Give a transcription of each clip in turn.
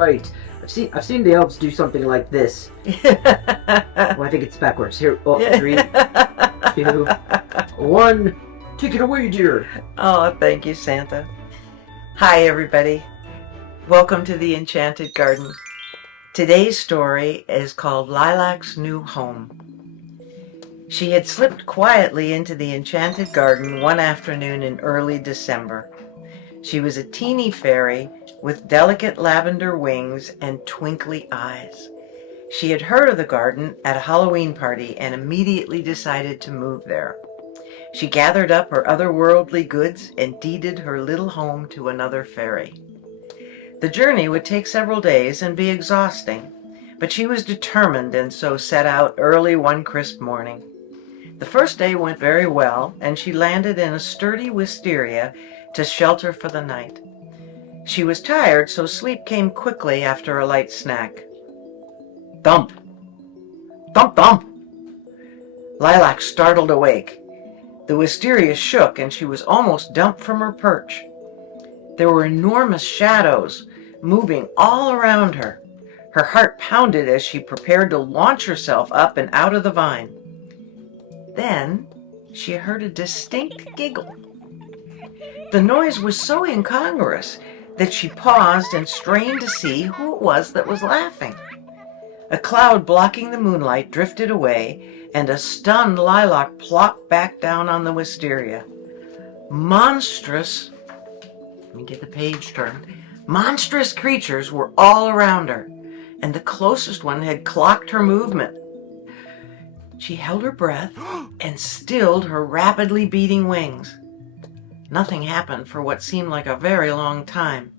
right. I've seen the elves do something like this. Well, I think it's backwards. Here, 3, 2, 1. Take it away, dear. Oh, thank you, Santa. Hi, everybody. Welcome to the Enchanted Garden. Today's story is called Lilac's New Home. She had slipped quietly into the Enchanted Garden one afternoon in early December. She was a teeny fairy with delicate lavender wings and twinkly eyes. She had heard of the garden at a Halloween party and immediately decided to move there. She gathered up her otherworldly goods and deeded her little home to another fairy. The journey would take several days and be exhausting, but she was determined and so set out early one crisp morning. The first day went very well, and she landed in a sturdy wisteria to shelter for the night. She was tired, so sleep came quickly after a light snack. Thump! Thump, thump! Lilac startled awake. The wisteria shook, and she was almost dumped from her perch. There were enormous shadows moving all around her. Her heart pounded as she prepared to launch herself up and out of the vine. Then she heard a distinct giggle. The noise was so incongruous that she paused and strained to see who it was that was laughing. A cloud blocking the moonlight drifted away, and a stunned Lilac plopped back down on the wisteria. Monstrous creatures were all around her, and the closest one had clocked her movement. She held her breath and stilled her rapidly beating wings. Nothing happened for what seemed like a very long time.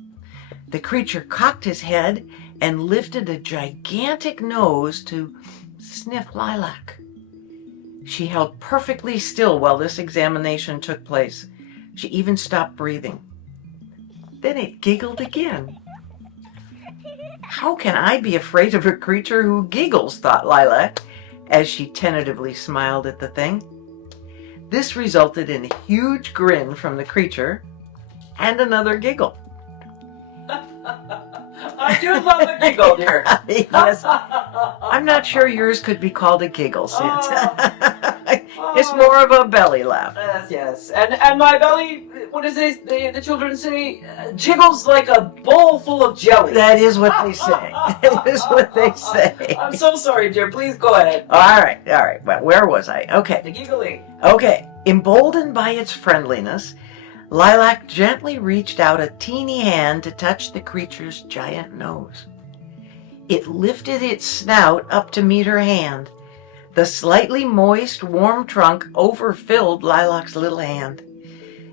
The creature cocked his head and lifted a gigantic nose to sniff Lilac. She held perfectly still while this examination took place. She even stopped breathing. Then it giggled again. How can I be afraid of a creature who giggles, thought Lilac, as she tentatively smiled at the thing. This resulted in a huge grin from the creature and another giggle. I do love a giggle, dear. Yes. I'm not sure yours could be called a giggle, Santa. It's more of a belly laugh. Yes. And my belly, what does the children say? Jiggles like a bowl full of jelly. That is what they say. That is what they say. I'm so sorry, dear. Please go ahead. All right. Well, where was I? Okay. The giggling. Okay. Emboldened by its friendliness, Lilac gently reached out a teeny hand to touch the creature's giant nose. It lifted its snout up to meet her hand. The slightly moist, warm trunk overfilled Lilac's little hand.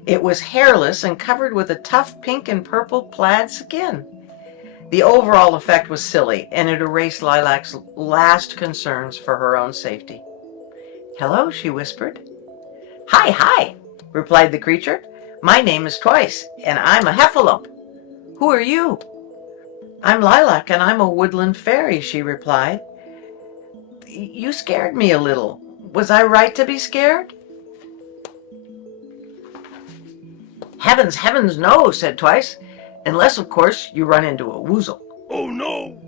It was hairless and covered with a tough pink and purple plaid skin. The overall effect was silly, and it erased Lilac's last concerns for her own safety. "Hello," she whispered. Hi, replied the creature. "My name is Twice, and I'm a heffalump. Who are you?" "I'm Lilac, and I'm a woodland fairy," she replied. "You scared me a little. Was I right to be scared?" Heavens, no," said Twice. "Unless, of course, you run into a woozle." Oh no!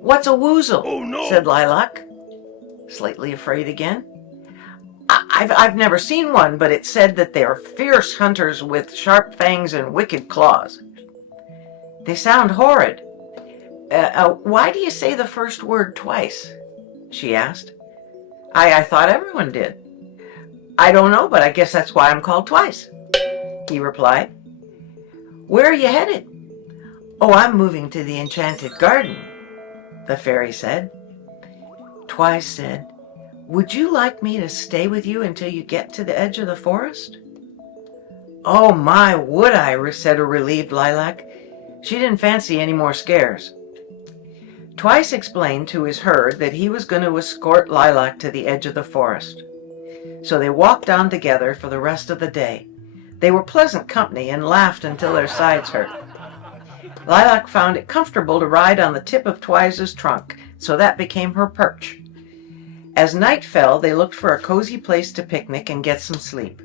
"What's a woozle?" Oh no! said Lilac, slightly afraid again. I've never seen one, but it said that they are fierce hunters with sharp fangs and wicked claws." "They sound horrid. Why do you say the first word twice?" she asked. I thought everyone did." "I don't know, but I guess that's why I'm called Twice," he replied. "Where are you headed?" "Oh, I'm moving to the Enchanted Garden," the fairy said. Twice said, "Would you like me to stay with you until you get to the edge of the forest?" "Oh my, would I?" said a relieved Lilac. She didn't fancy any more scares. Twice explained to his herd that he was going to escort Lilac to the edge of the forest. So they walked on together for the rest of the day. They were pleasant company and laughed until their sides hurt. Lilac found it comfortable to ride on the tip of Twice's trunk, so that became her perch. As night fell, they looked for a cozy place to picnic and get some sleep.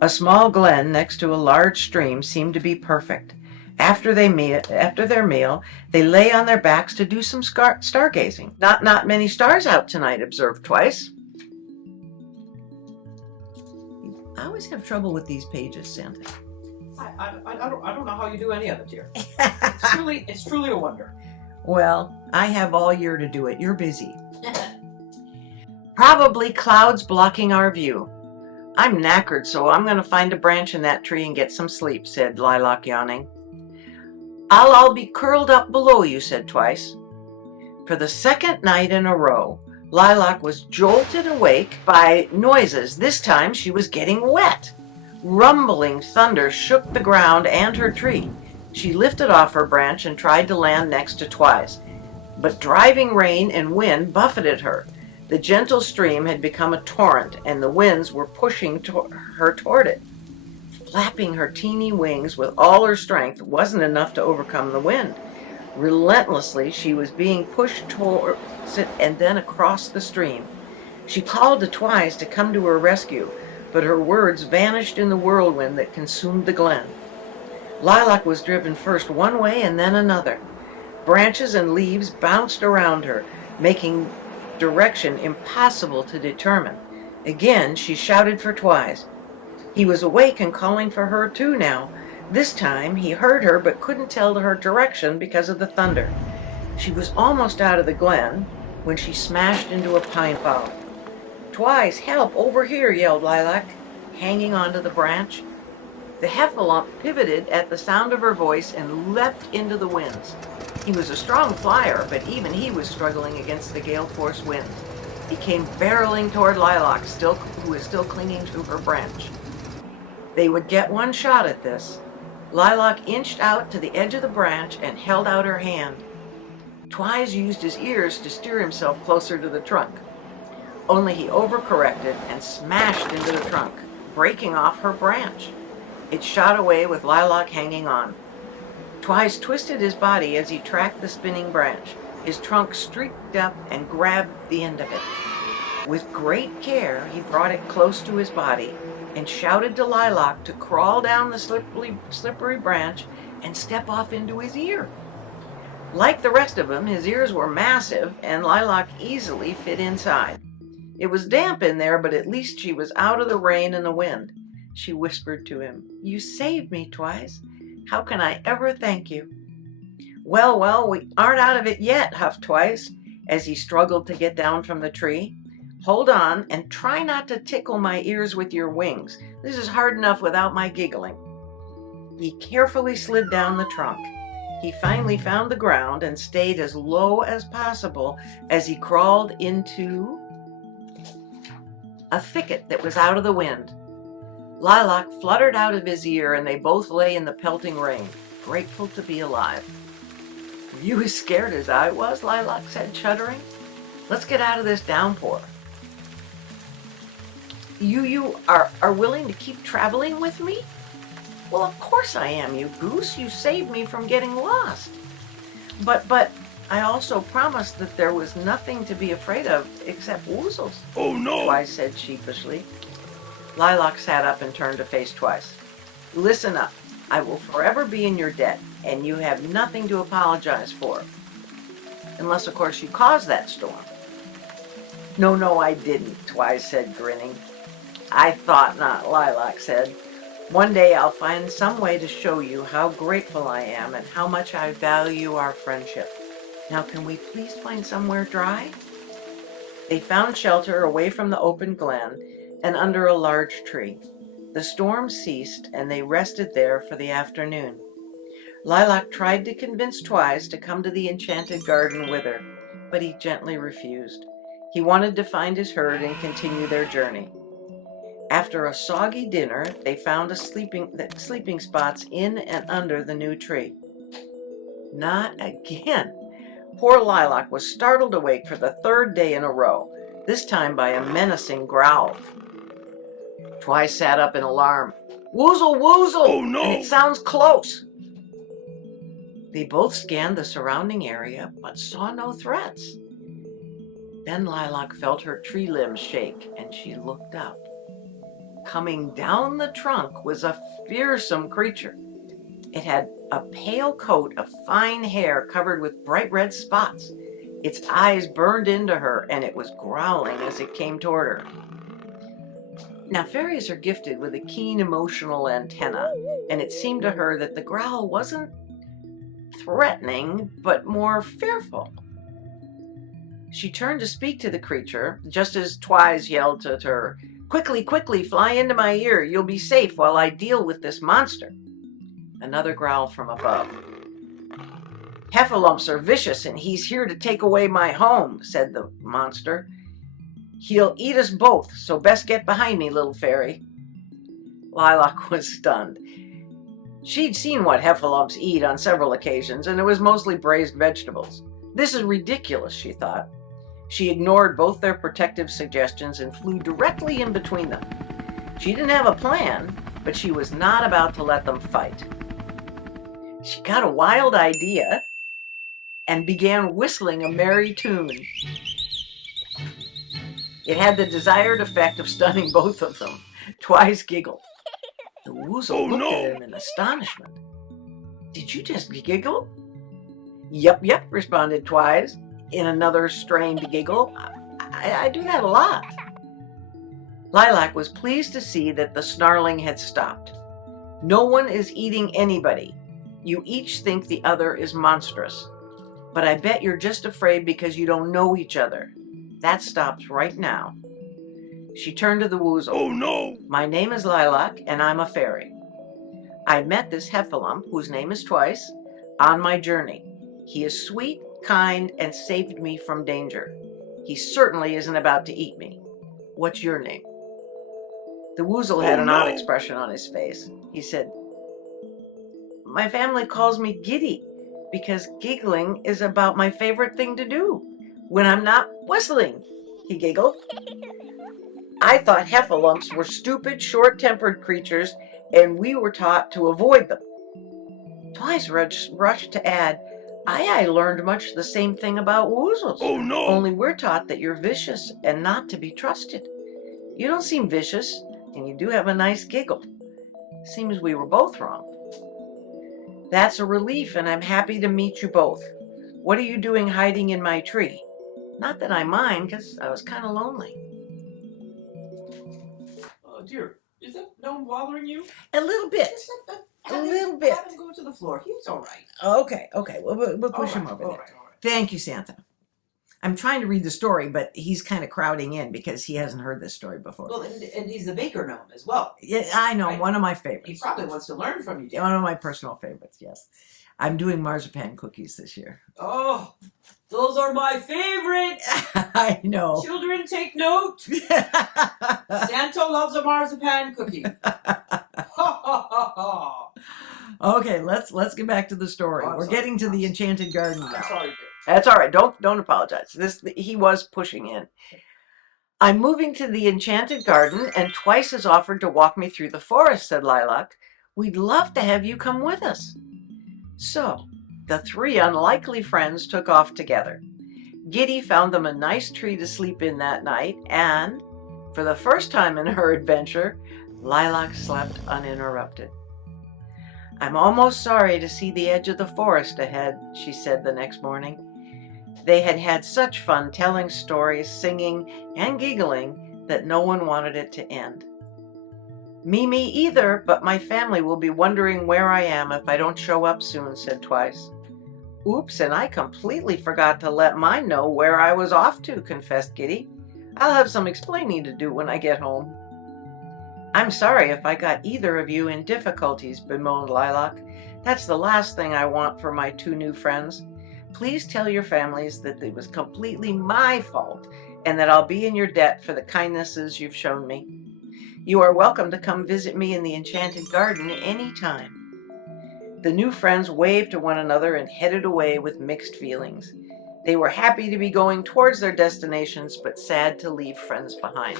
A small glen next to a large stream seemed to be perfect, After their meal, they lay on their backs to do some stargazing. Not many stars out tonight, observed Twice. I always have trouble with these pages, Santa. I don't know how you do any of it, dear. It's truly a wonder. Well, I have all year to do it. You're busy. Probably clouds blocking our view. I'm knackered, so I'm going to find a branch in that tree and get some sleep, said Lilac, yawning. I'll be curled up below you, said Twice. For the second night in a row, Lilac was jolted awake by noises. This time she was getting wet. Rumbling thunder shook the ground and her tree. She lifted off her branch and tried to land next to Twice, but driving rain and wind buffeted her. The gentle stream had become a torrent, and the winds were pushing her toward it. Flapping her teeny wings with all her strength wasn't enough to overcome the wind. Relentlessly, she was being pushed towards it and then across the stream. She called to Twice to come to her rescue, but her words vanished in the whirlwind that consumed the glen. Lilac was driven first one way and then another. Branches and leaves bounced around her, making direction impossible to determine. Again, she shouted for Twice. He was awake and calling for her too now. This time, he heard her but couldn't tell her direction because of the thunder. She was almost out of the glen when she smashed into a pine bough. Twice, help, over here, yelled Lilac, hanging onto the branch. The heffalump pivoted at the sound of her voice and leapt into the winds. He was a strong flyer, but even he was struggling against the gale-force wind. He came barreling toward Lilac, who was still clinging to her branch. They would get one shot at this. Lilac inched out to the edge of the branch and held out her hand. Twice used his ears to steer himself closer to the trunk. Only he overcorrected and smashed into the trunk, breaking off her branch. It shot away with Lilac hanging on. Twice twisted his body as he tracked the spinning branch. His trunk streaked up and grabbed the end of it. With great care, he brought it close to his body and shouted to Lilac to crawl down the slippery branch and step off into his ear. Like the rest of him, his ears were massive, and Lilac easily fit inside. It was damp in there, but at least she was out of the rain and the wind. She whispered to him, "You saved me, Twice. How can I ever thank you?" Well, we aren't out of it yet," huffed Twice, as he struggled to get down from the tree. "Hold on, and try not to tickle my ears with your wings. This is hard enough without my giggling." He carefully slid down the trunk. He finally found the ground and stayed as low as possible as he crawled into a thicket that was out of the wind. Lilac fluttered out of his ear, and they both lay in the pelting rain, grateful to be alive. "Were you as scared as I was?" Lilac said, shuddering. "Let's get out of this downpour." You are willing to keep traveling with me?" "Well, of course I am, you goose. You saved me from getting lost." But I also promised that there was nothing to be afraid of except woozles." Oh no! Twice said sheepishly. Lilac sat up and turned to face Twice. "Listen up. I will forever be in your debt, and you have nothing to apologize for. Unless, of course, you caused that storm." No, I didn't," Twice said, grinning. "I thought not," Lilac said. "One day I'll find some way to show you how grateful I am and how much I value our friendship. Now, can we please find somewhere dry?" They found shelter away from the open glen and under a large tree. The storm ceased, and they rested there for the afternoon. Lilac tried to convince Twice to come to the Enchanted Garden with her, but he gently refused. He wanted to find his herd and continue their journey. After a soggy dinner, they found sleeping spots in and under the new tree. Not again! Poor Lilac was startled awake for the third day in a row, this time by a menacing growl. Twice sat up in alarm. "Woozle, woozle! Oh no! And it sounds close!" They both scanned the surrounding area, but saw no threats. Then Lilac felt her tree limbs shake, and she looked up. Coming down the trunk was a fearsome creature. It had a pale coat of fine hair covered with bright red spots. Its eyes burned into her, and it was growling as it came toward her. Now, fairies are gifted with a keen emotional antenna, and it seemed to her that the growl wasn't threatening, but more fearful. She turned to speak to the creature, just as Twice yelled at her, "Quickly, quickly, fly into my ear. You'll be safe while I deal with this monster." Another growl from above. "Heffalumps are vicious, and he's here to take away my home," said the monster. "He'll eat us both, so best get behind me, little fairy." Lilac was stunned. She'd seen what heffalumps eat on several occasions, and it was mostly braised vegetables. This is ridiculous, she thought. She ignored both their protective suggestions and flew directly in between them. She didn't have a plan, but she was not about to let them fight. She got a wild idea and began whistling a merry tune. It had the desired effect of stunning both of them. Twice giggled. The woozle looked at him in astonishment. "Did you just giggle?" Yep, responded Twice in another strained giggle. I do that a lot. Lilac was pleased to see that the snarling had stopped. "No one is eating anybody. You each think the other is monstrous. But I bet you're just afraid because you don't know each other. That stops right now." She turned to the woozle. "Oh no! My name is Lilac, and I'm a fairy. I met this heffalump, whose name is Twice, on my journey. He is sweet, kind, and saved me from danger. He certainly isn't about to eat me. What's your name?" The woozle had an odd expression on his face. He said, "My family calls me Giddy because giggling is about my favorite thing to do when I'm not whistling," he giggled. "I thought heffalumps were stupid, short-tempered creatures, and we were taught to avoid them." Twice rushed to add, I learned much the same thing about woozles. Oh no! Only we're taught that you're vicious and not to be trusted. You don't seem vicious, and you do have a nice giggle. Seems we were both wrong." "That's a relief, and I'm happy to meet you both. What are you doing hiding in my tree?" "Not that I mind, because I was kind of lonely." Oh dear, is that gnome bothering you? A little bit. A little bit. Have him go to the floor. He's all right. Okay. We'll push him over there. All right. Thank you, Santa. I'm trying to read the story, but he's kind of crowding in because he hasn't heard this story before. Well, and he's the baker gnome as well. Yeah, I know. Right. One of my He favorites. probably wants to learn from you, dear. One of my personal favorites, yes. I'm doing marzipan cookies this year. Oh, those are my favorite. I know. Children, take note. Santa loves a marzipan cookie. Ha ha ha ha. Okay, let's get back to the story. Oh, We're sorry. getting to the Enchanted Garden now. I'm sorry, dear. That's all right. Don't apologize. He was pushing in. "I'm moving to the Enchanted Garden, and Twice has offered to walk me through the forest," said Lilac. "We'd love to have you come with us." So, the three unlikely friends took off together. Giddy found them a nice tree to sleep in that night, and, for the first time in her adventure, Lilac slept uninterrupted. "I'm almost sorry to see the edge of the forest ahead," she said the next morning. They had had such fun telling stories, singing, and giggling that no one wanted it to end. Me either, but my family will be wondering where I am if I don't show up soon," said Twice. "Oops, and I completely forgot to let mine know where I was off to," confessed Giddy. "I'll have some explaining to do when I get home." "I'm sorry if I got either of you in difficulties," bemoaned Lilac. "That's the last thing I want for my two new friends. Please tell your families that it was completely my fault and that I'll be in your debt for the kindnesses you've shown me. You are welcome to come visit me in the Enchanted Garden any time." The new friends waved to one another and headed away with mixed feelings. They were happy to be going towards their destinations, but sad to leave friends behind.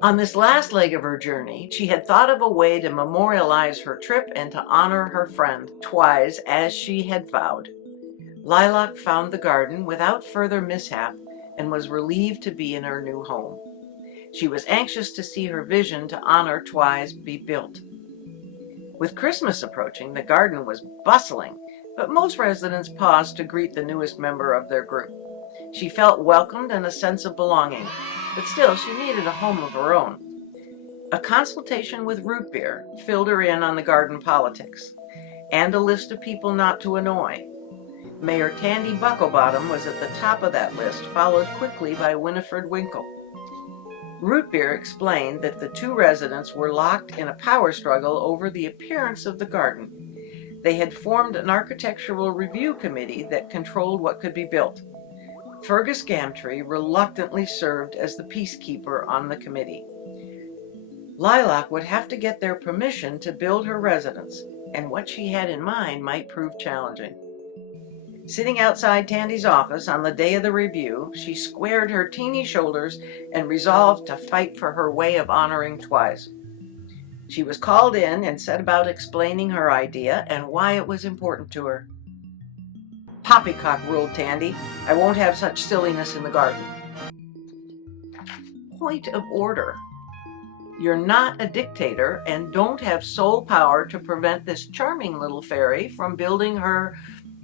On this last leg of her journey, she had thought of a way to memorialize her trip and to honor her friend Twice as she had vowed. Lilac found the garden without further mishap and was relieved to be in her new home. She was anxious to see her vision to honor Twice be built. With Christmas approaching, the garden was bustling, but most residents paused to greet the newest member of their group. She felt welcomed and a sense of belonging, but still she needed a home of her own. A consultation with Root Beer filled her in on the garden politics, and a list of people not to annoy. Mayor Tandy Bucklebottom was at the top of that list, followed quickly by Winifred Winkle. Root Beer explained that the two residents were locked in a power struggle over the appearance of the garden. They had formed an architectural review committee that controlled what could be built. Fergus Gamtree reluctantly served as the peacekeeper on the committee. Lilac would have to get their permission to build her residence, and what she had in mind might prove challenging. Sitting outside Tandy's office on the day of the review, she squared her teeny shoulders and resolved to fight for her way of honoring Twice. She was called in and set about explaining her idea and why it was important to her. "Poppycock," ruled Tandy. "I won't have such silliness in the garden." Point of order. You're not a dictator and don't have sole power to prevent this charming little fairy from building her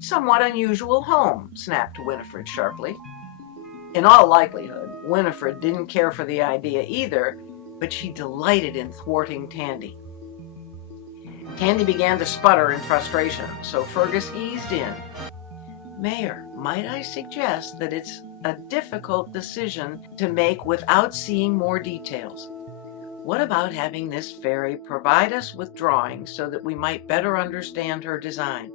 somewhat unusual home, snapped Winifred sharply. In all likelihood, Winifred didn't care for the idea either, but she delighted in thwarting Tandy. Tandy began to sputter in frustration, so Fergus eased in. "Mayor, might I suggest that it's a difficult decision to make without seeing more details? What about having this fairy provide us with drawings so that we might better understand her design?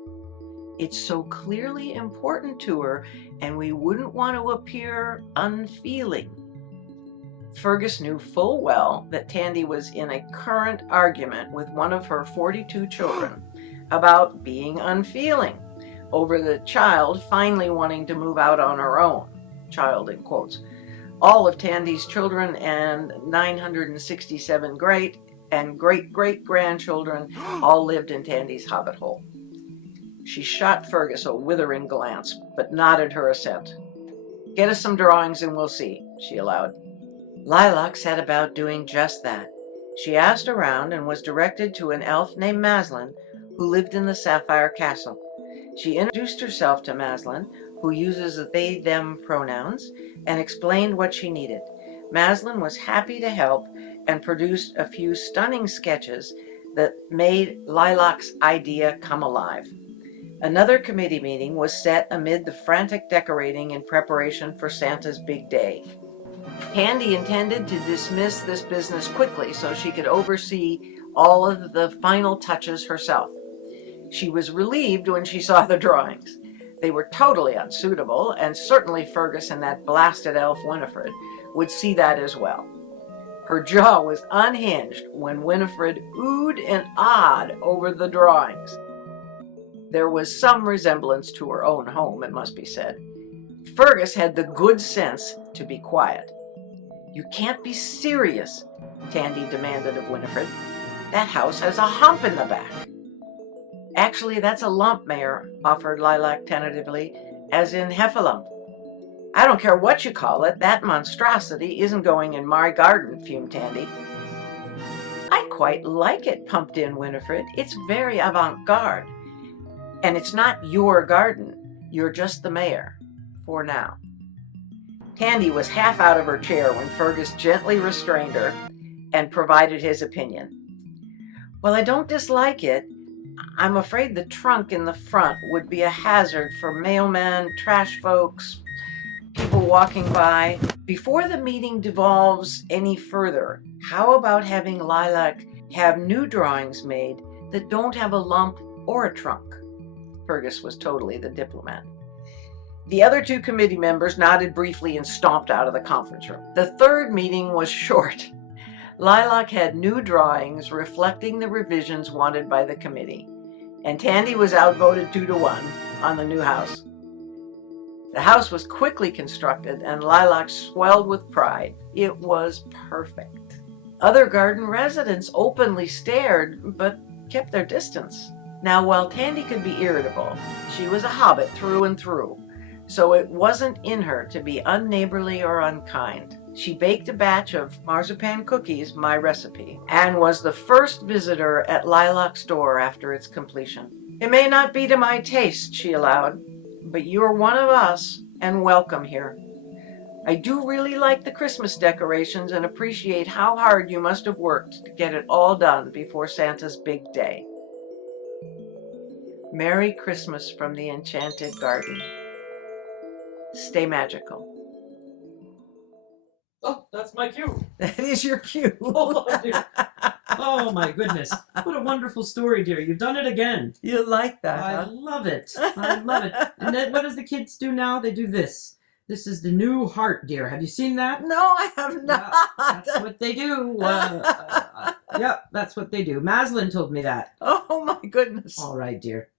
It's so clearly important to her, and we wouldn't want to appear unfeeling." Fergus knew full well that Tandy was in a current argument with one of her 42 children about being unfeeling over the child finally wanting to move out on her own. Child in quotes. All of Tandy's children and 967 great and great-great-grandchildren all lived in Tandy's hobbit hole. She shot Fergus a withering glance, but nodded her assent. "Get us some drawings and we'll see," she allowed. Lilac set about doing just that. She asked around and was directed to an elf named Maslin, who lived in the Sapphire Castle. She introduced herself to Maslin, who uses they-them pronouns, and explained what she needed. Maslin was happy to help and produced a few stunning sketches that made Lilac's idea come alive. Another committee meeting was set amid the frantic decorating in preparation for Santa's big day. Tandy intended to dismiss this business quickly so she could oversee all of the final touches herself. She was relieved when she saw the drawings. They were totally unsuitable, and certainly Fergus and that blasted elf Winifred would see that as well. Her jaw was unhinged when Winifred oohed and ahed over the drawings. There was some resemblance to her own home, it must be said. Fergus had the good sense to be quiet. "You can't be serious," Tandy demanded of Winifred. "That house has a hump in the back." "Actually, that's a lump, Mayor," offered Lilac tentatively, "as in heffalump." "I don't care what you call it, that monstrosity isn't going in my garden," fumed Tandy. "I quite like it," pumped in Winifred. "It's very avant-garde. And it's not your garden. You're just the mayor. For now." Tandy was half out of her chair when Fergus gently restrained her and provided his opinion. "Well, I don't dislike it. I'm afraid the trunk in the front would be a hazard for mailmen, trash folks, people walking by. Before the meeting devolves any further, how about having Lilac have new drawings made that don't have a lump or a trunk?" Fergus was totally the diplomat. The other two committee members nodded briefly and stomped out of the conference room. The third meeting was short. Lilac had new drawings reflecting the revisions wanted by the committee, and Tandy was outvoted 2-1 on the new house. The house was quickly constructed, and Lilac swelled with pride. It was perfect. Other garden residents openly stared, but kept their distance. Now, while Tandy could be irritable, she was a hobbit through and through, so it wasn't in her to be unneighborly or unkind. She baked a batch of marzipan cookies, my recipe, and was the first visitor at Lilac's door after its completion. "It may not be to my taste," she allowed, "but you're one of us and welcome here. I do really like the Christmas decorations and appreciate how hard you must have worked to get it all done before Santa's big day." Merry Christmas from the Enchanted Garden. Stay magical. Oh, that's my cue. That is your cue. Oh my goodness. What a wonderful story, dear. You've done it again. You like that, I huh? love it. I love it. And then what does the kids do now? They do this. This is the new heart, dear. Have you seen that? No, I have not. Yeah, that's what they do. Yep, that's what they do. Maslin told me that. Oh my goodness. All right, dear.